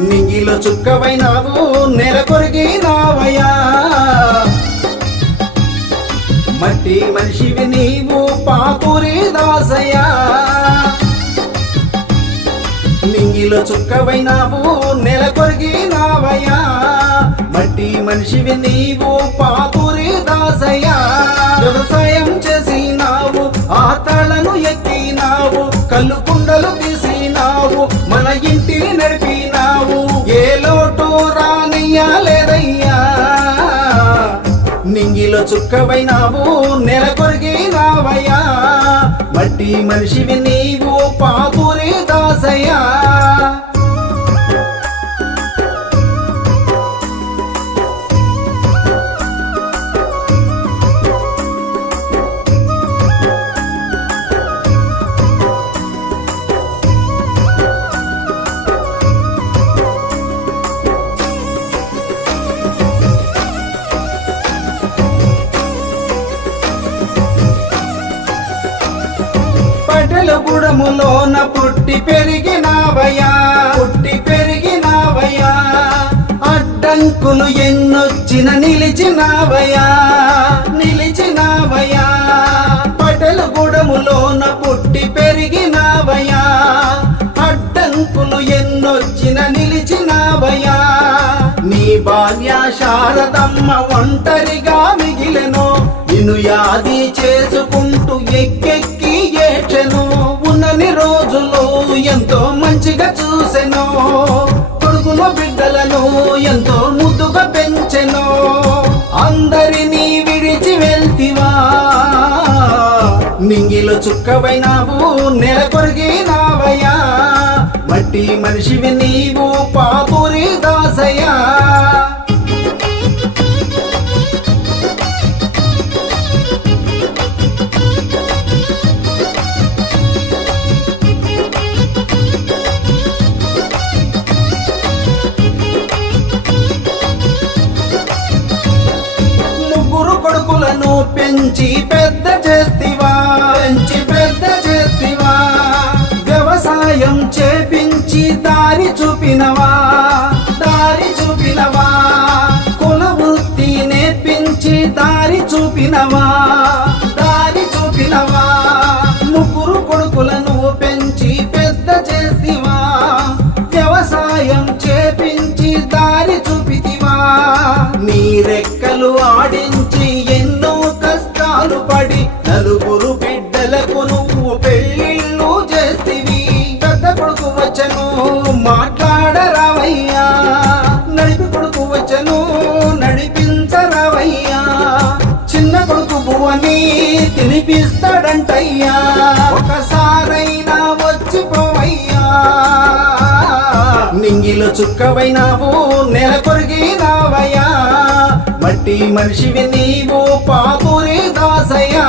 నింగిలో చుక్కవైనావు నెల కొరిగినావయ్యా. మట్టి మనిషివి నీవు పాపురి దాసయ్యా. నింగిలో చుక్కవైనావు నెల కొరిగినావయ్యా. మట్టి మనిషివి నీవు పాపురి దాసయ్యా. వ్యవసాయం చేసినావు, ఆ తాళను ఎక్కినావు, కళ్ళు కుండలు తీసినావు, మన ఇంటిని నడిపినావు. ఏ లోటు రానియ్యలేదయ్యా. నింగిలో చుక్కవైనావు నెల కొరిగినావయ్యా. మట్టి మనిషివి నీవు పాపురి దాసయ్యా. గుడములోన పుట్టి పెరిగినావయ్యా. పుట్టి పెరిగినావయ్యా. అడ్డంకులు ఎన్నొచ్చిన నిలిచినావయ్యా. నిలిచినావయ్యా. పటలు గుడములోన పుట్టి పెరిగినావయ్యా. అడ్డంకులు ఎన్నొచ్చిన నిలిచినావయ్యా. నీ బాల్య శారదమ్మ ఒంటరిగా మిగిలెను. నిన్ను యాది చేసుకుంటూ ఎక్కెక్కి ఏడ్చెను. ఉన్నని రోజులు ఎంతో మంచిగా చూసెను. కొడుకుల బిడ్డలను ఎంతో ముద్దుగా పెంచెను. అందరినీ విడిచి వెళ్తివా. నింగిలో చుక్కవైనావు నెల కొరిగినావయ్యా. మట్టి మనిషివి నీవు పాపురి దాసయ్యా. కొడుకులను పెంచి పెద్ద చేస్తివా. పెంచి పెద్ద చేస్తివా. వ్యవసాయం చేపించి దారి చూపినవా. దారి చూపినవా. కుల వృత్తి నేర్పించి దారి చూపినవా. దారి చూపినవా. ముగ్గురు కొడుకులను పెంచి పెద్ద చేస్తివా. వ్యవసాయం చేపించి దారి చూపితివా. నీ రెక్కలు ఆడించి ఎన్నో కష్టాలు పడి నలుగురు బిడ్డలకు నువ్వు పెళ్ళిళ్ళు చేస్తివి. పెద్ద కొడుకు వచ్చను మాట్లాడరావయ్యా. నడిపి కొడుకు వచ్చను నడిపించరావయ్యా. చిన్న కొడుకు బువ్వని తినిపిస్తాడంటయ్యా. ఒకసారైనా వచ్చిపోవయ్యా. నింగిలో చుక్కవైనావు నెల కొరిగినావయ్యా. మట్టి మనిషివి నీవు పాపురి దాసయ్యా.